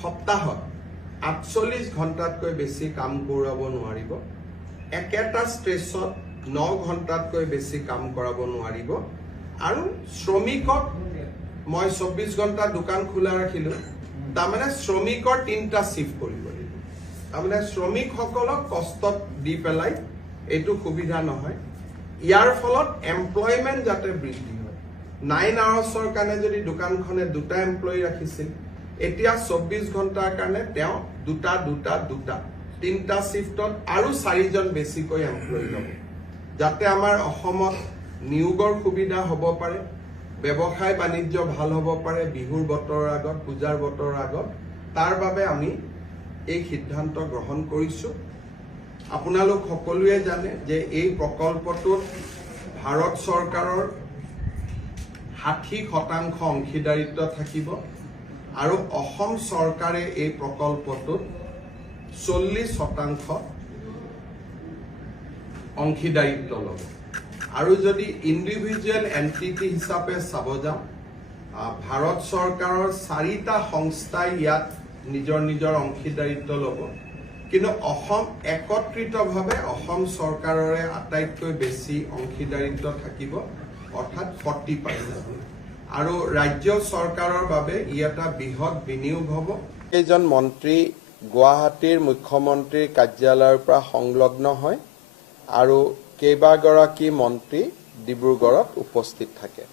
সপ্তাহত 48 ঘণ্টাতকৈ বেছি কাম কৰাব নোৱাৰিব একেটা ষ্ট্ৰেছত 9 ঘণ্টাতকৈ বেছি কাম কৰাব নোৱাৰিব আৰু শ্ৰমিকক মই 24 ঘণ্টা দোকান খোলা ৰাখিলো তাৰমানে শ্ৰমিকৰ 3টা শিফট কৰিব লাগিব তাৰমানে শ্ৰমিকসকলক কষ্টত দি পেলাই এইটো সুবিধা নহয় ইয়াৰ ফলত এমপ্লয়মেন্ট যাতে বৃদ্ধি হয় 9 আৱাৰ্ছৰ কাৰণে যদি দোকানখনে 2টা এমপ্লয়ী ৰাখিছিল এতিয়া 24 ঘণ্টাৰ কাৰণে তেওঁ দুটা 3টা শিফটত আৰু 4জন বেছিকৈ এমপ্লয়ী ল'ব যাতে আমাৰ অসমত নিয়োগৰ সুবিধা হ'ব পাৰে ব্যৱসায় বাণিজ্য ভাল হ'ব পাৰে বিহুৰ বতৰৰ আগত পূজাৰ বতৰৰ আগত তাৰ বাবে আমি এই সিদ্ধান্ত গ্ৰহণ কৰিছো আপোনালোক সকলোৱে জানে যে এই প্ৰকল্পটোত ভাৰত চৰকাৰৰ 60% অংশীদাৰিত্ব থাকিব আৰু অসম চৰকাৰে এই প্ৰকল্পটোত 40% অংশীদাৰিত্ব ল'ব আৰু যদি ইণ্ডিভিজুৱেল এণ্টিটি হিচাপে চাব যাওঁ ভাৰত চৰকাৰৰ 4টা সংস্থাই ইয়াত নিজৰ অংশীদাৰিত্ব ল'ব কিন্তু অসম একত্ৰিতভাৱে অসম চৰকাৰৰে আটাইতকৈ বেছি অংশীদাৰিত্ব থাকিব অৰ্থাৎ 40% আৰু ৰাজ্য চৰকাৰৰ বাবে ই এটা বৃহৎ বিনিয়োগ হ'ব এইজন মন্ত্ৰী গুৱাহাটীৰ মুখ্যমন্ত্ৰীৰ কাৰ্যালয়ৰ পৰা সংলগ্ন হয় আৰু কেইবাগৰাকী মন্ত্ৰী ডিব্ৰুগড়ত উপস্থিত থাকে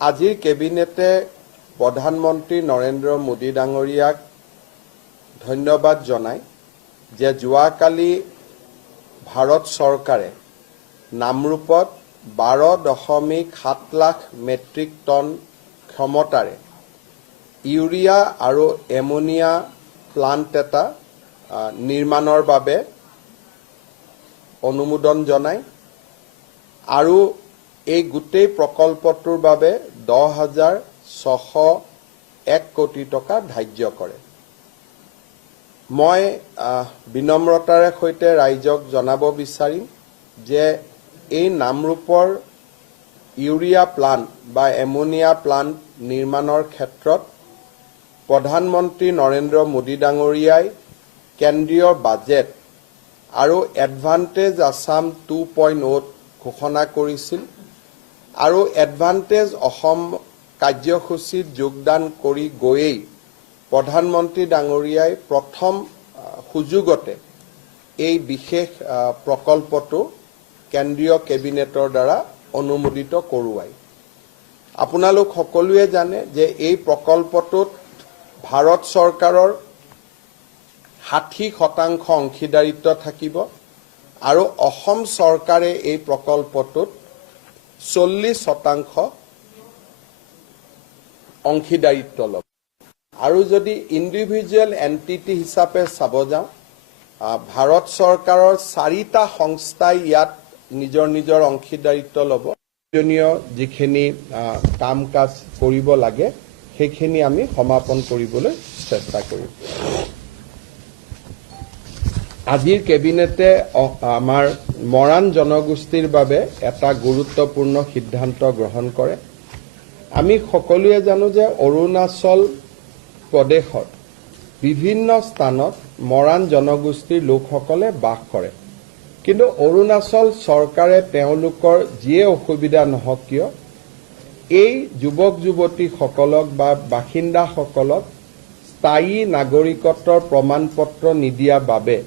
আজিৰ কেবিনেটে প্ৰধানমন্ত্ৰী নৰেন্দ্ৰ মোদী ডাঙৰীয়াক ধন্যবাদ জনায় যে যোৱাকালি ভাৰত চৰকাৰে নামৰূপত 12.7 লাখ মেট্ৰিক টন ক্ষমতাৰে ইউৰিয়া আৰু এমোনিয়া প্লান্ট এটা নিৰ্মাণৰ বাবে অনুমোদন জনায় আৰু এই গোটেই প্ৰকল্পটোৰ বাবে 10,601 কোটি টকা ধাৰ্য কৰে মই বিনম্ৰতাৰে সৈতে ৰাইজক জনাব বিচাৰিম যে এই নামৰূপৰ ইউৰিয়া প্লান্ট বা এমোনিয়া প্লান্ট নিৰ্মাণৰ ক্ষেত্ৰত প্ৰধানমন্ত্ৰী নৰেন্দ্ৰ মোদী ডাঙৰীয়াই কেন্দ্ৰীয় বাজেট আৰু এডভান্টেজ আসাম 2.0 ঘোষণা কৰিছিল আৰু এডভান্টেজ অসম কাৰ্যসূচীত যোগদান কৰি গৈয়েই প্ৰধানমন্ত্ৰী ডাঙৰীয়াই প্ৰথম সুযোগতে এই বিশেষ প্ৰকল্পটো কেন্দ্ৰীয় কেবিনেটৰ দ্বাৰা অনুমোদিত কৰোৱায় আপোনালোক সকলোৱে জানে যে এই প্ৰকল্পটোত ভাৰত চৰকাৰৰ 60% অংশীদাৰিত্ব থাকিব আৰু অসম চৰকাৰে এই প্ৰকল্পটোত 40% অংশীদাৰিত্ব ল'ব আৰু যদি ইণ্ডিভিজুৱেল এণ্টিটি হিচাপে চাব যাওঁ ভাৰত চৰকাৰৰ 4টা সংস্থাই ইয়াত নিজৰ অংশীদাৰিত্ব ল'ব প্ৰয়োজনীয় যিখিনি কাম কাজ কৰিব লাগে সেইখিনি আমি সমাপন কৰিবলৈ চেষ্টা কৰিম আজিৰ কেবিনেটে আমাৰ মৰাণ জনগোষ্ঠীৰ বাবে এটা গুৰুত্বপূৰ্ণ সিদ্ধান্ত গ্ৰহণ কৰে আমি সকলোৱে জানো যে অৰুণাচল প্ৰদেশত বিভিন্ন স্থানত মৰাণ জনগোষ্ঠীৰ লোকসকলে বাস কৰে কিন্তু অৰুণাচল চৰকাৰে তেওঁলোকৰ যিয়ে অসুবিধা নহওক কিয় এই যুৱক যুৱতীসকলক বা বাসিন্দাসকলক স্থায়ী নাগৰিকত্বৰ প্ৰমাণপত্ৰ নিদিয়া বাবে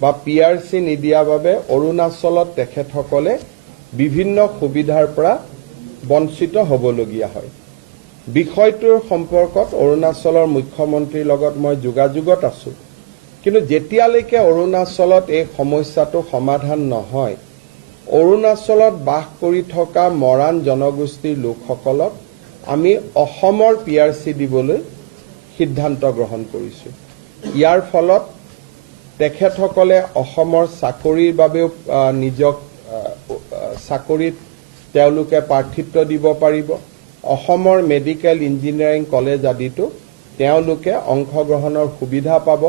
বা PRC নিদিয়া বাবে অৰুণাচলত তেখেতসকলে বিভিন্ন সুবিধাৰ পৰা বঞ্চিত হ'বলগীয়া হয় বিষয়টোৰ সম্পৰ্কত অৰুণাচলৰ মুখ্যমন্ত্ৰীৰ লগত মই যোগাযোগত আছো কিন্তু যেতিয়ালৈকে অৰুণাচলত এই সমস্যাটো সমাধান নহয় অৰুণাচলত বাস কৰি থকা মৰাণ জনগোষ্ঠীৰ লোকসকলক আমি অসমৰ PRC দিবলৈ সিদ্ধান্ত গ্ৰহণ কৰিছো ইয়াৰ ফলত তেখেতসকলে অসমৰ চাকৰিৰ বাবেও নিজক চাকৰিত তেওঁলোকে প্ৰাৰ্থিত্ব দিব পাৰিব অসমৰ মেডিকেল ইঞ্জিনিয়াৰিং কলেজ আদিতো তেওঁলোকে অংশগ্ৰহণৰ সুবিধা পাব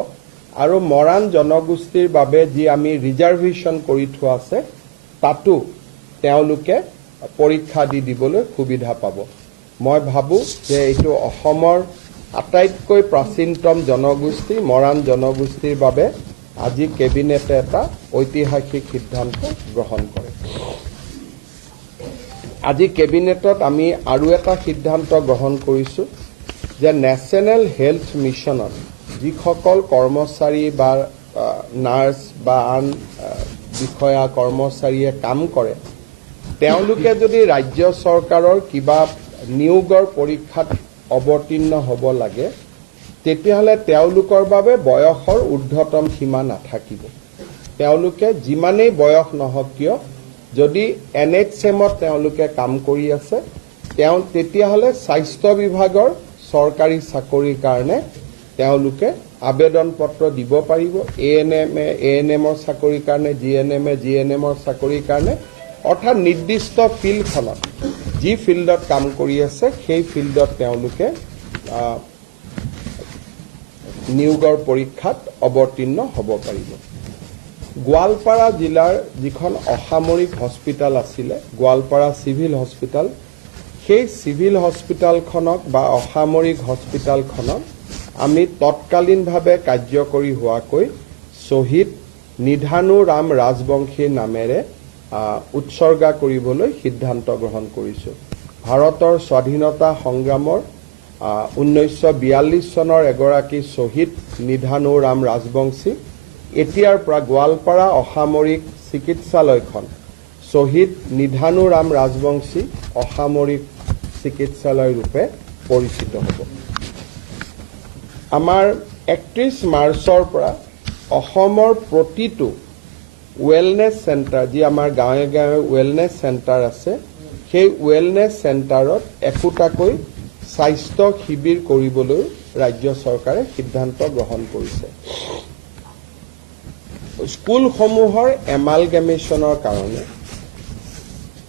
আৰু মৰাণ জনগোষ্ঠীৰ বাবে যি আমি ৰিজাৰ্ভেশ্যন কৰি থোৱা আছে তাতো তেওঁলোকে পৰীক্ষা দিবলৈ সুবিধা পাব মই ভাবো যে এইটো অসমৰ আটাইতকৈ প্ৰাচীনতম জনগোষ্ঠী মৰাণ জনগোষ্ঠীৰ বাবে আজি কেবিনেটে এটা ঐতিহাসিক সিদ্ধান্ত গ্ৰহণ কৰে। আজি কেবিনেটত আমি আৰু এটা সিদ্ধান্ত গ্ৰহণ কৰিছোঁ যে নেশ্যনেল হেল্থ মিছনত যিসকল কৰ্মচাৰী বা নাৰ্ছ বা আন বিষয়া কৰ্মচাৰীয়ে কাম কৰে, তেওঁলোকে যদি ৰাজ্য চৰকাৰৰ কিবা নিয়োগৰ পৰীক্ষাত অৱতীৰ্ণ হ'ব লাগে, তেতিয়াহ'লে তেওঁলোকৰ বাবে বয়সৰ ঊৰ্ধ্বতম সীমা নাথাকিব। তেওঁলোকে যিমানেই বয়স নহওক কিয়, যদি NHMত তেওঁলোকে কাম কৰি আছে, তেতিয়াহ'লে স্বাস্থ্য বিভাগৰ চৰকাৰী চাকৰিৰ কাৰণে তেওঁলোকে আবেদন পত্ৰ দিব পাৰিব। ANMৰ চাকৰিৰ কাৰণে, GNMৰ চাকৰিৰ কাৰণে, অৰ্থাৎ নিৰ্দিষ্ট ফিল্ডখনত যি ফিল্ডত কাম কৰি আছে সেই ফিল্ডত তেওঁলোকে নিয়োগৰ পৰীক্ষাত অৱতীৰ্ণ হ'ব পাৰিব। গোৱালপাৰা জিলাৰ যিখন অসামৰিক হস্পিটেল আছিলে, গোৱালপাৰা চিভিল হস্পিটেল, সেই চিভিল হস্পিটেলখনক বা অসামৰিক হস্পিটেলখনক আমি তৎকালীনভাৱে কাৰ্যকৰী হোৱাকৈ শ্বহীদ নিধানু ৰাম ৰাজবংশীৰ নামেৰে উৎসৰ্গা কৰিবলৈ সিদ্ধান্ত গ্ৰহণ কৰিছোঁ। ভাৰতৰ স্বাধীনতা সংগ্ৰামৰ 1942 চনৰ এগৰাকী শ্বহীদ নিধানু ৰাম ৰাজবংশী এতিয়াৰ পৰা গোৱালপাৰা অসামৰিক চিকিৎসালয়খন শ্বহীদ নিধানু ৰাম ৰাজবংশী অসামৰিক চিকিৎসালয় ৰূপে পৰিচিত হ'ব। আমাৰ 31 মাৰ্চৰ পৰা অসমৰ প্ৰতিটো ৱেলনেছ চেণ্টাৰ, যি আমাৰ গাঁৱে গাঁৱে ৱেলনেছ চেণ্টাৰ আছে, সেই ৱেলনেছ চেণ্টাৰত একোটাকৈ স্বাস্থ্য শিবিৰ কৰিবলৈ ৰাজ্য চৰকাৰে সিদ্ধান্ত গ্ৰহণ কৰিছে। স্কুলসমূহৰ এমালগেমেশ্যনৰ কাৰণে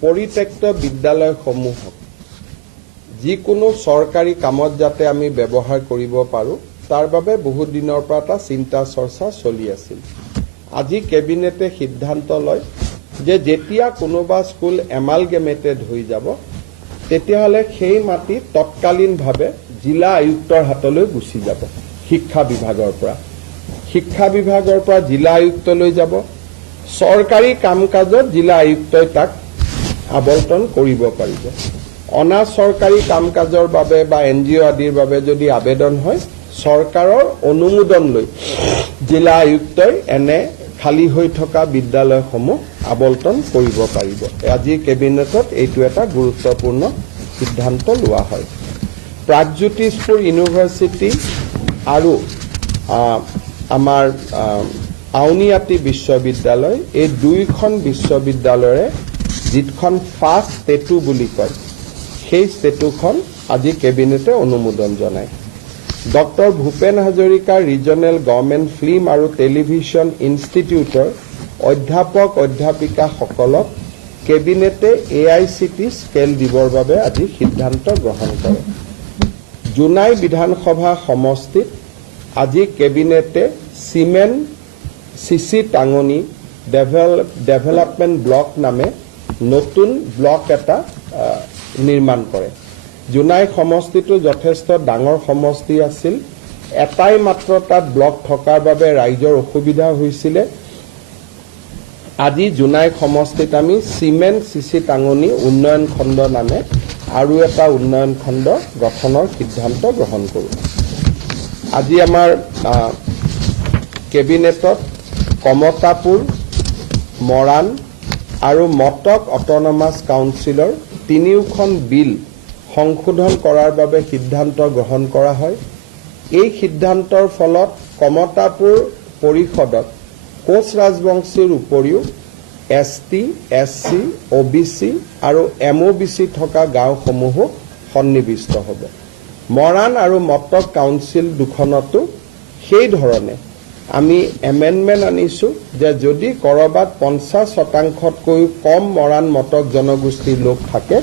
পৰিত্যক্ত বিদ্যালয়সমূহক যিকোনো চৰকাৰী কামত যাতে আমি ব্যৱহাৰ কৰিব পাৰোঁ, তাৰ বাবে বহুত দিনৰ পৰা এটা চিন্তা চৰ্চা চলি আছিল। আজি কেবিনেটে সিদ্ধান্ত লয় যে যেতিয়া কোনোবা স্কুল এমালগেমেটেড হৈ যাব, তেতিয়াহ'লে সেই মাটি তৎকালীনভাৱে জিলা আয়ুক্তৰ হাতলৈ গুচি যাব। শিক্ষা বিভাগৰ পৰা জিলা আয়ুক্তলৈ যাব। চৰকাৰী কাম কাজত জিলা আয়ুক্তই তাক আবণ্টন কৰিব পাৰিব। অনা চৰকাৰী কাম কাজৰ বাবে বা NGO আদিৰ বাবে যদি আবেদন হয়, চৰকাৰৰ অনুমোদন লৈ জিলা আয়ুক্তই এনে খালী হৈ থকা বিদ্যালয়সমূহ আবণ্টন কৰিব পাৰিব। আজি কেবিনেটত এইটো এটা গুৰুত্বপূৰ্ণ সিদ্ধান্ত লোৱা হয়। প্ৰাগজ্যোতিষপুৰ ইউনিভাৰ্চিটি আৰু আমাৰ আউনীআটী বিশ্ববিদ্যালয়, এই দুইখন বিশ্ববিদ্যালয়ৰে যিখন ফাৰ্ষ্ট ষ্টেটু বুলি কয়, সেই ষ্টেটুখন আজি কেবিনেটে অনুমোদন জনায়। Doctor Bhupen Hazarika regional government film আৰু টেলিভিছন ইনষ্টিটিউটৰ অধ্যাপক অধ্যাপিকাসকলক কেবিনেটে AICT স্কেল দিবৰ বাবে আজি সিদ্ধান্ত গ্ৰহণ কৰে। জোনাই বিধানসভা সমষ্টিত আজি কেবিনেটে চিমেণ্ট CC টাঙনি ডেভেলপমেণ্ট ব্লক নামে নতুন ব্লক এটা নিৰ্মাণ কৰে। জোনাই সমষ্টিটো যথেষ্ট ডাঙৰ সমষ্টি আছিল। এটাই মাত্ৰ তাত ব্লক থকাৰ বাবে ৰাইজৰ অসুবিধা হৈছিলে। আজি জোনাই সমষ্টিত আমি চিমেণ্ট CC টাঙনি উন্নয়ন খণ্ড নামে আৰু এটা উন্নয়ন খণ্ড গঠনৰ সিদ্ধান্ত গ্ৰহণ কৰোঁ। আজি আমাৰ কেবিনেটত কমতাপুৰ, মৰাণ আৰু মটক অট'নমাছ কাউন্সিলৰ তিনিওখন বিল সংশোধন কৰাৰ বাবে সিদ্ধান্ত গ্ৰহণ কৰা হয়। এই সিদ্ধান্তৰ ফলত কমতাপুৰ পৰিষদত কোচ ৰাজবংশীৰ উপৰিও ST, SC, OBC আৰু MOBC থকা গাঁওসমূহো সন্নিৱিষ্ট হ'ব। মৰাণ আৰু মটক কাউন্সিল দুখনতো সেই ধৰণে আমি এমেণ্ডমেণ্ট আনিছোঁ যে যদি ক'ৰবাত 50%তকৈও কম মৰাণ মটক জনগোষ্ঠীৰ লোক থাকে,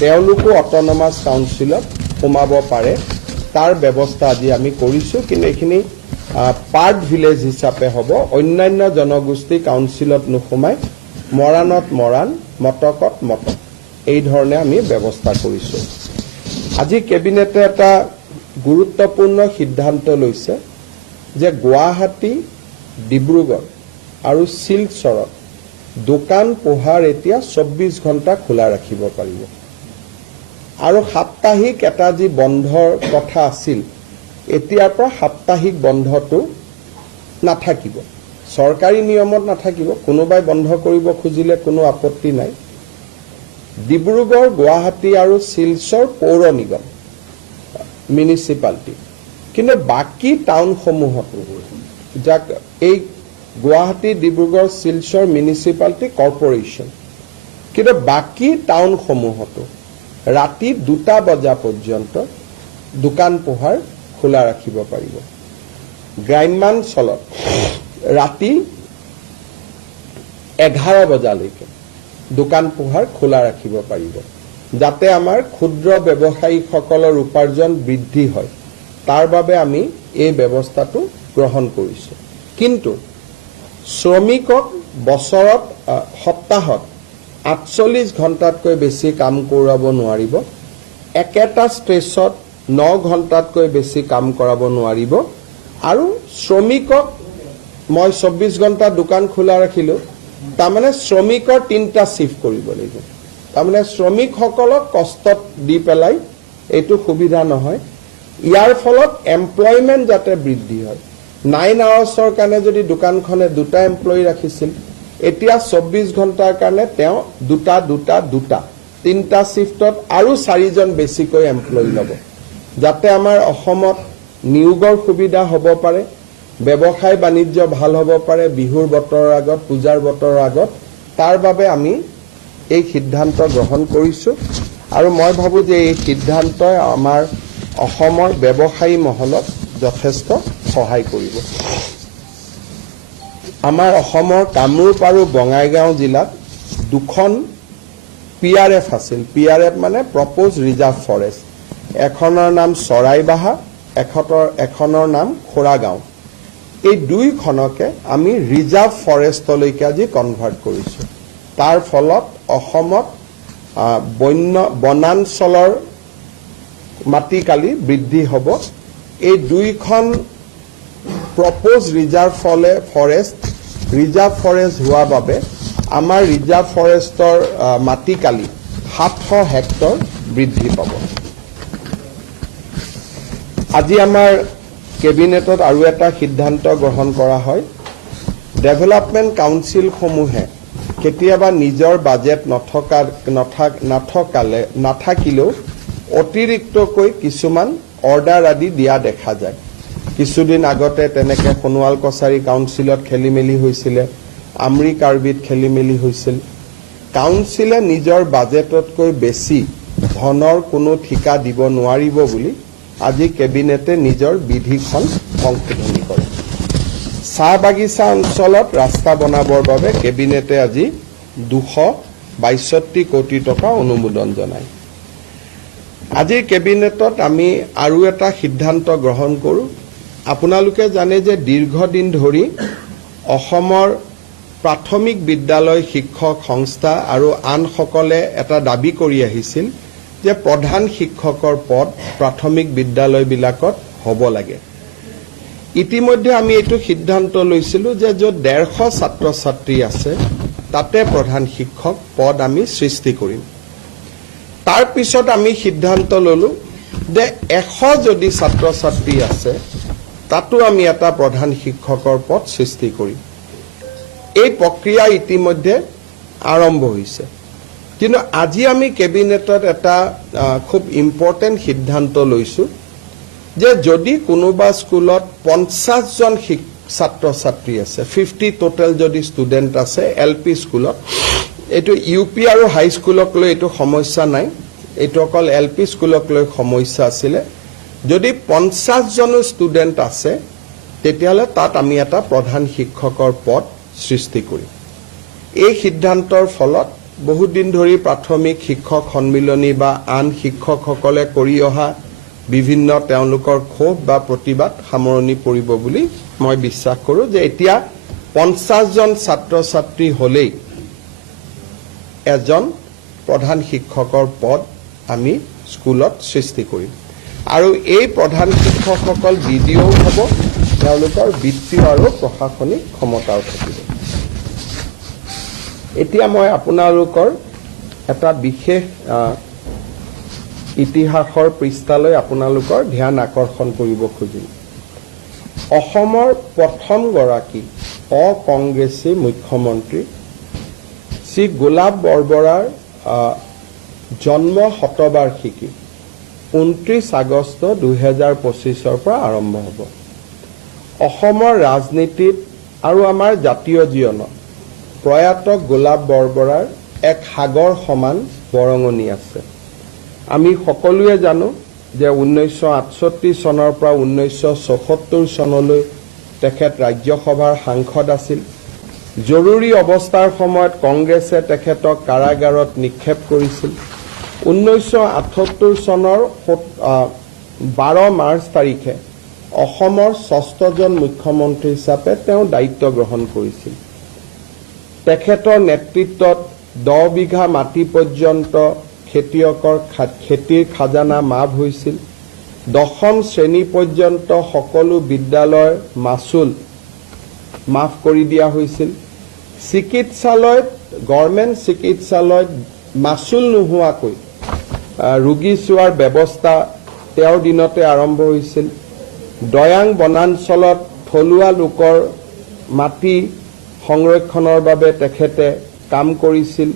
তেওঁলোকো অট'নমাছ কাউন্সিলত সোমাব পাৰে। তাৰ ব্যৱস্থা আজি আমি কৰিছোঁ, কিন্তু এইখিনি পাৰ্ট ভিলেজ হিচাপে হ'ব। অন্যান্য জনগোষ্ঠী কাউন্সিলত নোসোমাই মৰাণত মৰাণ, মটকত মটক, এই ধৰণে আমি ব্যৱস্থা কৰিছোঁ। আজি কেবিনেটে এটা গুৰুত্বপূৰ্ণ সিদ্ধান্ত লৈছে যে গুৱাহাটী, ডিব্ৰুগড় আৰু শিলচৰত দোকান পোহাৰ এতিয়া 24 ঘণ্টা খোলা ৰাখিব পাৰিব আৰু সাপ্তাহিক এটা যি বন্ধৰ কথা আছিল এতিয়াৰ পৰা সাপ্তাহিক বন্ধটো নাথাকিব চৰকাৰী নিয়মত নাথাকিব কোনোবাই বন্ধ কৰিব খুজিলে কোনো আপত্তি নাই ডিব্ৰুগড় গুৱাহাটী আৰু শিলচৰ পৌৰ নিগম মিউনিচিপালিটি কিন্তু বাকি টাউনসমূহত যাক এই গুৱাহাটী ডিব্ৰুগড় শিলচৰ মিউনিচিপালিটি কৰ্পোৰেশ্যন কিন্তু বাকি টাউনসমূহতো ৰাতি 2টা বজা পৰ্যন্ত দোকান পোহাৰ খোলা ৰাখিব পাৰিব গ্ৰাম্যাঞ্চলত ৰাতি 11 বজালৈকে দোকান পোহাৰ খোলা ৰাখিব পাৰিব যাতে আমাৰ ক্ষুদ্ৰ ব্যৱসায়ীসকলৰ উপাৰ্জন বৃদ্ধি হয় তাৰ বাবে আমি এই ব্যৱস্থাটো গ্ৰহণ কৰিছো কিন্তু শ্ৰমিকক বছৰত সপ্তাহত 48 ঘণ্টাতকৈ বেছি কাম কৰাব নোৱাৰিব একেটা ষ্ট্ৰেচত 9 ঘণ্টাতকৈ বেছি কাম কৰাব নোৱাৰিব আৰু শ্ৰমিকক মই 24 ঘণ্টা দোকান খোলা ৰাখিলো তাৰমানে শ্ৰমিকৰ 3টা শিফট কৰিব লাগিব তাৰমানে শ্ৰমিকসকলক কষ্টত দি পেলাই এইটো সুবিধা নহয় ইয়াৰ ফলত এমপ্লয়মেন্ট যাতে বৃদ্ধি হয় 9 আৱাৰ্ছৰ কাৰণে যদি দোকানখনে 2টা এমপ্লয়ী ৰাখিছিল এতিয়া 24 ঘণ্টাৰ কাৰণে তেওঁ 3টা শিফটত আৰু 4জন বেছিকৈ এমপ্লয়ী ল'ব যাতে আমাৰ অসমত নিয়োগৰ সুবিধা হ'ব পাৰে ব্যৱসায় বাণিজ্য ভাল হ'ব পাৰে বিহুৰ বতৰৰ আগত পূজাৰ বতৰৰ আগত তাৰ বাবে আমি এই সিদ্ধান্ত গ্ৰহণ কৰিছো আৰু মই ভাবো যে এই সিদ্ধান্তই আমাৰ অসমৰ ব্যৱসায়ী মহলক যথেষ্ট সহায় কৰিব আমাৰ অসমৰ কামৰূপ আৰু বঙাইগাঁও জিলাত দুখন PRF আছিল PRF মানে প্ৰপ'জ ৰিজাৰ্ভ ফৰেষ্ট এখনৰ নাম চৰাইবাহা এখনৰ নাম খোৰাগাঁও এই দুইখনকে আমি ৰিজাৰ্ভ ফৰেষ্টলৈকে আজি কনভাৰ্ট কৰিছো তাৰ ফলত অসমত বনাঞ্চলৰ মাটিকালি বৃদ্ধি হ'ব এই দুইখন প্ৰপ'জ ৰিজাৰ্ভ ফৰেষ্ট হোৱা বাবে আমাৰ ৰিজাৰ্ভ ফৰেষ্টৰ মাটিকালি 700 হেক্টৰ বৃদ্ধি পাব আজি আমাৰ কেবিনেটত আৰু এটা সিদ্ধান্ত গ্ৰহণ কৰা হয় ডেভেলপমেন্ট কাউন্সিল সমূহে কেতিয়াবা নিজৰ বাজেট নাথাকিলেও অতিৰিক্তকৈ কিছুমান অৰ্ডাৰ আদি দিয়া দেখা যায় কিছুদিন আগতে তেনেকে সোণোৱাল কছাৰী কাউন্সিলত খেলিমেলি হৈছিল আমৰি কাৰ্বিত খেলিমেলি হৈছিল কাউন্সিলে নিজৰ বাজেটতকৈ বেছি ধনৰ কোনো ঠিকা দিব নোৱাৰিব বুলি আজি কেবিনেটে নিজৰ বিধিখন সংশোধনী কৰে চাহ বাগিচা অঞ্চলত ৰাস্তা বনাবৰ বাবে কেবিনেটে আজি 262 কোটি টকা অনুমোদন জনায় আজিৰ কেবিনেটত আমি আৰু এটা সিদ্ধান্ত গ্ৰহণ কৰোঁ আপোনালোকে জানে যে দীৰ্ঘদিন ধৰি অসমৰ প্ৰাথমিক বিদ্যালয় শিক্ষক সংস্থা আৰু আনসকলে এটা দাবী কৰি আহিছিল যে প্ৰধান শিক্ষকৰ পদ প্ৰাথমিক বিদ্যালয়বিলাকত হ'ব লাগে ইতিমধ্যে আমি এইটো সিদ্ধান্ত লৈছিলো যে য'ত 150 ছাত্ৰ ছাত্ৰী আছে তাতে প্ৰধান শিক্ষক পদ আমি সৃষ্টি কৰিম তাৰ পিছত আমি সিদ্ধান্ত ললো যে 100 যদি ছাত্ৰ ছাত্ৰী আছে তাতো আমি এটা প্ৰধান শিক্ষকৰ পদ সৃষ্টি কৰিম এই প্ৰক্ৰিয়া ইতিমধ্যে আৰম্ভ হৈছে কিন্তু আজি আমি কেবিনেটত এটা খুব ইম্পৰ্টেন্ট সিদ্ধান্ত লৈছো যে যদি কোনোবা স্কুলত 50 জন ছাত্ৰ ছাত্ৰী আছে 50 টোটাল যদি ষ্টুডেন্ট আছে এলপি স্কুলত এটো ইউপি আৰু হাই স্কুলক লৈ এটো সমস্যা নাই এটো অকল এলপি স্কুলক লৈ সমস্যা আছিল যদি 50 জন ষ্টুডেন্ট আছে তেতিয়ালে তাত আমি এটা প্ৰধান শিক্ষকৰ পদ সৃষ্টি কৰিম এই সিদ্ধান্তৰ ফলত বহু দিন ধৰি প্ৰাথমিক শিক্ষক সন্মিলনী বা আন শিক্ষকসকলে কৰি অহা বিভিন্ন তেওঁলোকৰ ক্ষোভ বা প্ৰতিবাদ সামৰণি পৰিব বুলি মই বিশ্বাস কৰোঁ যে এতিয়া 50 জন ছাত্ৰ ছাত্ৰী হলেই এজন প্ৰধান শিক্ষকৰ পদ আমি স্কুলত সৃষ্টি কৰিম আৰু এই প্ৰধান শিক্ষকসকল BDO হ'ব, তেওঁলোকৰ বিত্তীয় আৰু প্ৰশাসনিক ক্ষমতাও থাকিব। এতিয়া মই আপোনালোকৰ এটা বিশেষ ইতিহাসৰ পৃষ্ঠালৈ আপোনালোকৰ ধ্যান আকৰ্ষণ কৰিব খুজিম। অসমৰ প্ৰথমগৰাকী অকংগ্ৰেছী মুখ্যমন্ত্ৰী শ্ৰী গোলাপ বৰবৰাৰ জন্ম শতবাৰ্ষিকী 29 আগষ্ট 2025 পৰা আৰম্ভ হ'ব। অসমৰ ৰাজনীতিত আৰু আমাৰ জাতীয় জীৱনত প্ৰয়াত গোলাপ বৰবৰাৰ এক সাগৰ সমান বৰঙণি আছে। আমি সকলোৱে জানো যে 1968 চনৰ পৰা 1974 চনলৈ তেখেত ৰাজ্যসভাৰ সাংসদ আছিল। জৰুৰী অৱস্থাৰ সময়ত কংগ্ৰেছে তেখেতক কাৰাগাৰত নিক্ষেপ কৰিছিল। 1978 চনৰ 12 মাৰ্চ তাৰিখে অসমৰ 6জন মুখ্যমন্ত্ৰী হিচাপে তেওঁ দায়িত্ব গ্ৰহণ কৰিছিল। তেখেতৰ নেতৃত্বত 10 বিঘা মাটি পৰ্যন্ত খেতিয়কৰ খেতিৰ খাজানা মাফ হৈছিল। 10ম শ্ৰেণী পৰ্যন্ত সকলো বিদ্যালয়ৰ মাচুল মাফ কৰি দিয়া হৈছিল। চিকিৎসালয়ত গভৰ্ণমেণ্ট চিকিৎসালয়ত মাচুল নোহোৱাকৈ ৰোগী চোৱাৰ ব্যৱস্থা তেওঁৰ দিনতে আৰম্ভ হৈছিল। দয়াং বনাঞ্চলত থলুৱা লোকৰ মাটি সংৰক্ষণৰ বাবে তেখেতে কাম কৰিছিল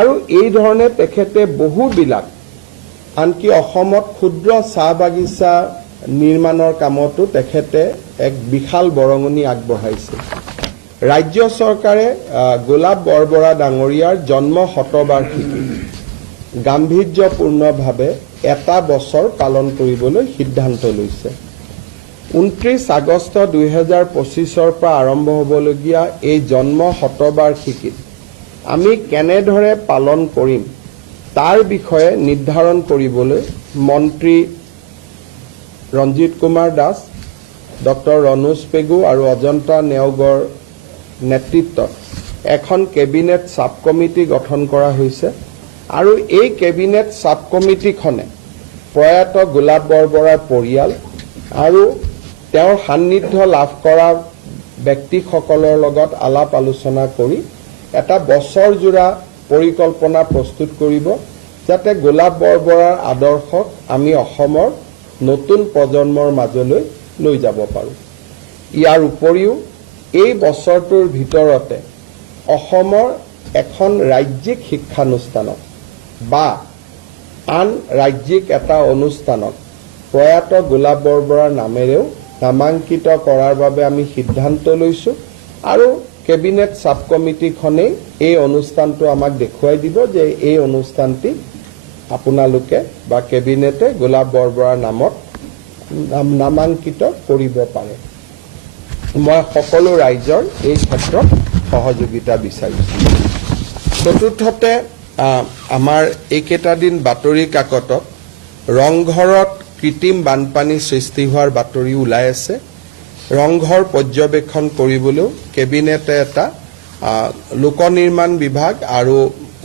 আৰু এই ধৰণে তেখেতে বহুবিলাক আনকি অসমত ক্ষুদ্ৰ চাহ বাগিচা নিৰ্মাণৰ কামতো তেখেতে এক বিশাল বৰঙণি আগবঢ়াইছিল। ৰাজ্য চৰকাৰে গোলাপ বৰবৰা ডাঙৰীয়াৰ জন্ম শতবাৰ্ষিকী গাম্ভীৰ্যপূৰ্ণভাৱে এটা বছৰ পালন কৰিবলৈ সিদ্ধান্ত লৈছে। 29 আগষ্ট 2025 পৰা আৰম্ভ হ'বলগীয়া এই জন্ম শতবাৰ্ষিকীত আমি কেনেদৰে পালন কৰিম তাৰ বিষয়ে নিৰ্ধাৰণ কৰিবলৈ মন্ত্ৰী ৰঞ্জিত কুমাৰ দাস, ডক্টৰ ৰণোজ পেগু আৰু অজন্তা নেওগৰ নেতৃত্বত এখন কেবিনেট সাব কমিটি গঠন কৰা হৈছে আৰু এই কেবিনেট সাব কমিটিখনে প্ৰয়াত গোলাপ বৰবৰাৰ পৰিয়াল আৰু তেওঁৰ সান্নিধ্য লাভ কৰা ব্যক্তিসকলৰ লগত আলাপ আলোচনা কৰি এটা বছৰজোৰা পৰিকল্পনা প্ৰস্তুত কৰিব, যাতে গোলাপ বৰবৰাৰ আদৰ্শক আমি অসমৰ নতুন প্ৰজন্মৰ মাজলৈ লৈ যাব পাৰোঁ। ইয়াৰ উপৰিও এই বছৰটোৰ ভিতৰতে অসমৰ এখন ৰাজ্যিক শিক্ষানুষ্ঠানত বা আন ৰাজ্যিক এটা অনুষ্ঠানত প্ৰয়াত গোলাপ বৰবৰাৰ নামেৰেও নামাঙ্কিত কৰাৰ বাবে আমি সিদ্ধান্ত লৈছোঁ আৰু কেবিনেট সাব কমিটিখনে এই অনুষ্ঠানটো আমাক দেখুৱাই দিব যে এই অনুষ্ঠানটি আপোনালোকে বা কেবিনেটে গোলাপ বৰবৰাৰ নামত নামাঙ্কিত কৰিব পাৰে। মই সকলো ৰাইজৰ এই ক্ষেত্ৰত সহযোগিতা বিচাৰিছোঁ। চতুৰ্থতে আমাৰ এইকেইটা দিন বাতৰি কাকতত ৰংঘৰত কৃত্ৰিম বানপানী সৃষ্টি হোৱাৰ বাতৰি ওলাই আছে। ৰংঘৰ পৰ্যবেক্ষণ কৰিবলৈও কেবিনেটে এটা লোক নিৰ্মাণ বিভাগ আৰু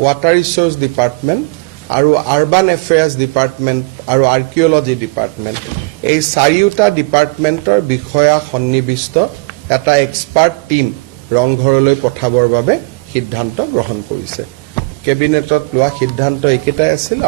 ৱাটাৰ ৰিচোৰ্চ ডিপাৰ্টমেণ্ট আৰু আৰ্বান এফেয়াৰ্ছ ডিপাৰ্টমেণ্ট আৰু আৰ্কিঅলজি ডিপাৰ্টমেণ্ট এই চাৰিওটা ডিপাৰ্টমেণ্টৰ বিষয়া সন্নিৱিষ্ট এটা এক্সপাৰ্ট টীম ৰংঘৰলৈ পঠাবৰ বাবে সিদ্ধান্ত গ্ৰহণ কৰিছে। কেবিনেটত লোৱা সিদ্ধান্ত একেটাই আছিল।